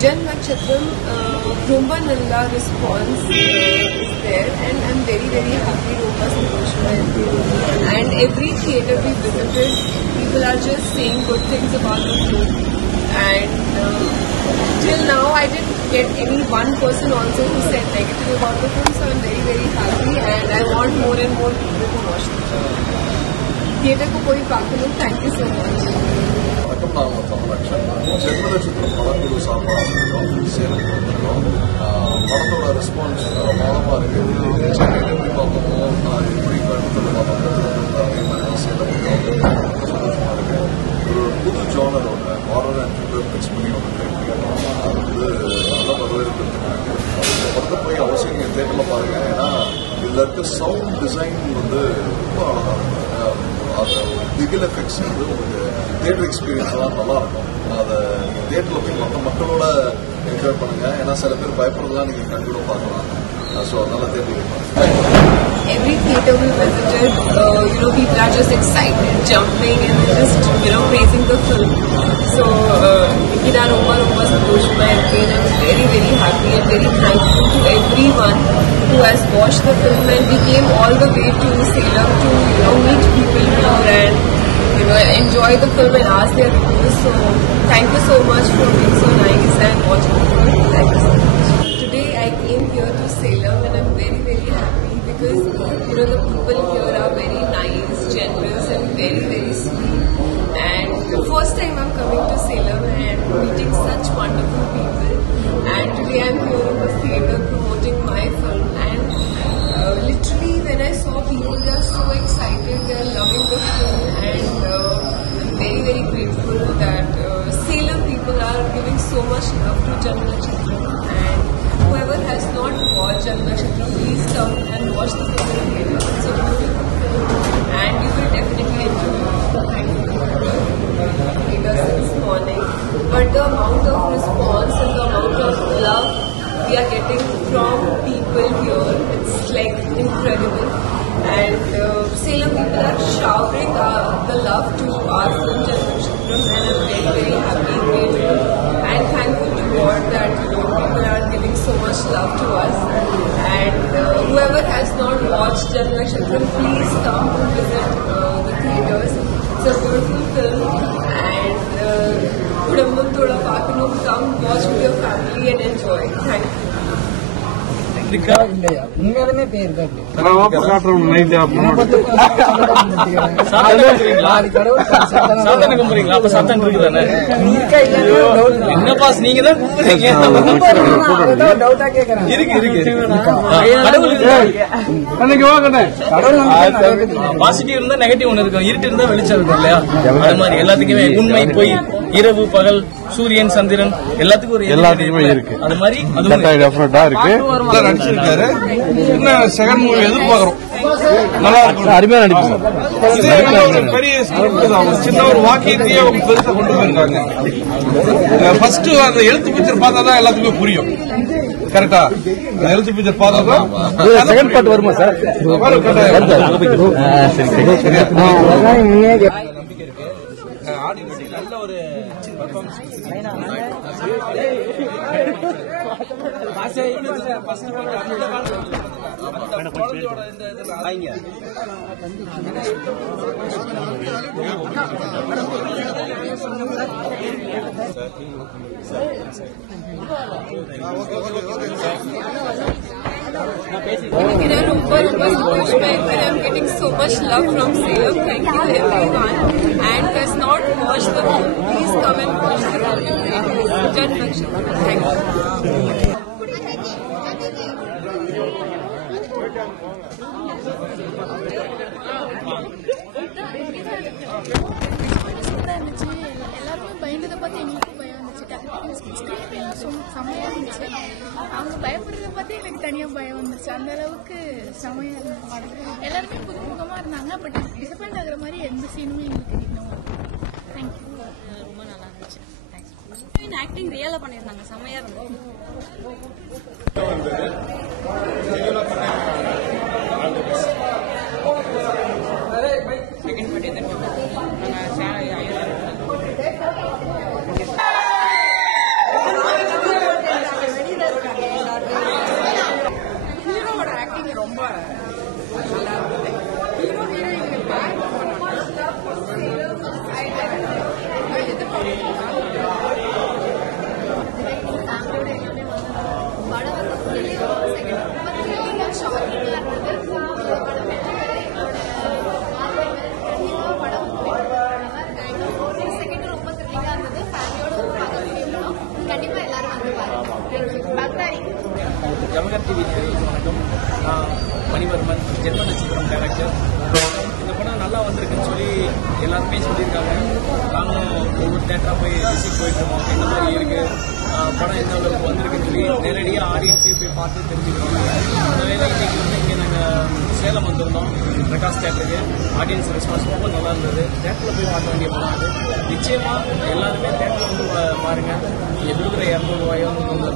Jan Nakshatram, Rumba Nalla response is there, and I'm very happy. Rumba Santoshma and every theatre we visited, people are just saying good things about the film. And till now, I didn't get any one person also who said negative about the film. So I'm very happy, and I want more and more people to watch the film. Theatre ko koi baaki nahi. Thank you so much. ஜென்மநட்சத்திரம் படக்குழு சார்பாக சேலம் கொடுத்துருக்கோம். படத்தோட response பலமாக இருக்குது. சென்னையில் எப்படி பார்த்தோமோ எப்படி கோயம்புத்தூர் பார்த்தோமோ அதே மாதிரி சேலம் சந்தோஷமாக இருக்குது. ஒரு புது ஜானரோட ஹாரர் அண்ட் த்ரில்லர் மிக்ஸ் பண்ணி ஒன்று கைப்பிடிக்கணும். அது நல்ல வரவேற்பு இருக்காங்க. இந்த படத்தை போய் அவசியம் நீங்கள் தேட்டரில் பாருங்கள். ஏன்னா இதில் இருக்க சவுண்ட் டிசைன் ரொம்ப அழகாக இருக்கும். அந்த டிகில் எஃபெக்ட்ஸ் உங்களுக்கு தியேட்டர் எக்ஸ்பீரியன்ஸ்லாம் நல்லாயிருக்கும். அதை நீங்கள் தியேட்டரில் போய் மற்ற மக்களோட என்ஜாய் பண்ணுங்கள். ஏன்னா சில பேர் பயப்படுறதுலாம் நீங்கள் கண்டிப்பாக பார்க்கலாம். ஸோ அதனால theatre Every theatre we visited, people are just excited, jumping and just, praising the film. So, Nikita Rumba Santoshma and I'm very happy and very thankful to everyone who has watched the film, and we came all the way to Salem to, meet people here and, enjoy the film and ask their reviews. So, thank you so much for being so nice and watching the film. Thank you so much. Today I came here to Salem and I'm very happy because, the people here are very nice, generous and very sweet. And the first time I'm coming to Salem and meeting such wonderful people. And today I'm here in the theatre promoting my film. And literally when I saw people, they are so excited, they are loving the film. And I'm very grateful that Salem people are giving so much love to Jan Nakshatram. And whoever has not watched Jan Nakshatram, please come and watch the film in theatre. It's a beautiful film and you will definitely enjoy it. Thank you for theatre since morning. But the amount of response and the amount of love we are getting from people here, it's like incredible. And Salem people are showering the love to our film Jan Nakshatram, and I'm very happy, grateful and thankful to God that people are giving so much love to us. And whoever has not watched Jan Nakshatram, please come visit the theatres. It's a beautiful film and Kudambam Thoda Paakanu, come watch with your family and enjoy. Thank you. உண்மையாலுமே பேர் என்னப்பா நீங்க தான் positive இருந்தா negative ஒண்ணு இருக்கும், இருட்டு இருந்தா வெளிச்சம் இருக்கும் இல்லையா? அது மாதிரி எல்லாத்துக்குமே உண்மை பொய், இரவு பகல், சூரியன் சந்திரன் எல்லாத்துக்குமே இருக்கு. அது மாதிரி அது நடிச்சிருக்காரு. இன்னும் செகண்ட் மூவி எதிர்பார்க்கிறோம். நல்லா இருக்கும், அருமையா நடிப்பாங்க. பெரிய சின்ன ஒரு வாக்கியத்தையே பெருசா கொண்டு போயிருக்காங்க. ஃபர்ஸ்ட் அந்த எழுத்து பிக்சர் பார்த்தா தான் எல்லாத்துக்குமே புரியும். கரெக்டா? எழுத்து பிக்சர் பார்த்தா தான் செகண்ட் பார்ட் வருமா சார்? நல்ல ஒரு I'm getting so much love from Salem. Thank you everyone. And who has not watched the film, please come and watch the film in theatres. Jan Nakshatram. Thank you. எல்லாருமே பயந்ததை பார்த்து எங்களுக்கும் பயம் வந்துச்சு. செம்மையா இருந்துச்சு. அவங்க பயப்படுறத பார்த்து எனக்கு தனியா பயம் வந்துச்சு. அந்த அளவுக்கு செம்மையா இருந்துச்சு. எல்லாருமே புதுமுகமா இருந்தாங்க. பட் டிசப்பாயிண்ட் ஆகுற மாதிரி எந்த சீனுமே எங்களுக்கு இன்னும். தேங்க்யூ. ரொம்ப நல்லா இருந்துச்சு. ஆக்டிங் ரியலா பண்ணிருந்தாங்க. செம்மையா இருந்துச்சு. செகண்ட் பார்ட்டி ஜவஹர் டிவி வணக்கம். நான் மணிவர்மன், ஜென்ம நட்சத்திரம் டைரக்டர். இந்த படம் நல்லா வந்திருக்குன்னு சொல்லி எல்லாருமே சொல்லியிருக்காங்க. நாங்களும் ஒவ்வொரு தேட்டராக போய் விசிட் போயிட்டு இருக்கோம். எந்த மாதிரி இருக்கு படம் எந்த அளவுக்கு வந்திருக்குன்னு சொல்லி நேரடியாக ஆடியன்ஸையும் போய் பார்த்து தெரிஞ்சுக்கிறோம். அந்த வேலை இன்னைக்கு இங்கே நாங்கள் சேலம் வந்திருந்தோம் பிரகாஷ் தேட்டருக்கு. ஆடியன்ஸ் ரெஸ்பான்ஸ் ரொம்ப நல்லா இருந்தது. தேட்டரில் போய் பார்க்க வேண்டிய படம் அது. நிச்சயமாக எல்லாருமே தேட்டரில் வந்து பாருங்க. நீங்கள் கொடுக்குற $200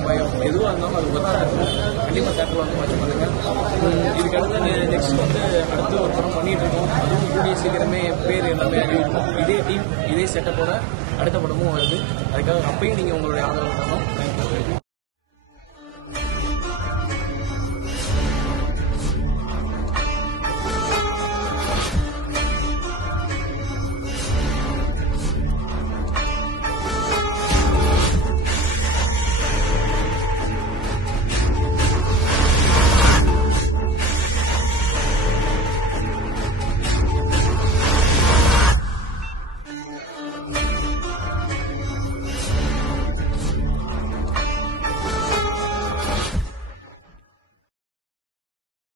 $300 எதுவாக இருந்தாலும் அது ஒர்த்தாக இருக்கும். கண்டிப்பாக தேட்டரில் வந்து வாட்ச் பண்ணுங்க. இதுக்கு அடுத்து நெக்ஸ்ட் வந்து அடுத்து ஒரு படம் பண்ணிட்டு இருக்கோம். அதுவும் கூடிய சீக்கிரமே பேர் எல்லாமே அறிவிக்கும். இதே டீம் இதே செட்டப்போட அடுத்த படமும் வருது. அதுக்காக அப்பயும் நீங்கள் உங்களுடைய ஆதரவு தரணும். தேங்க்யூ.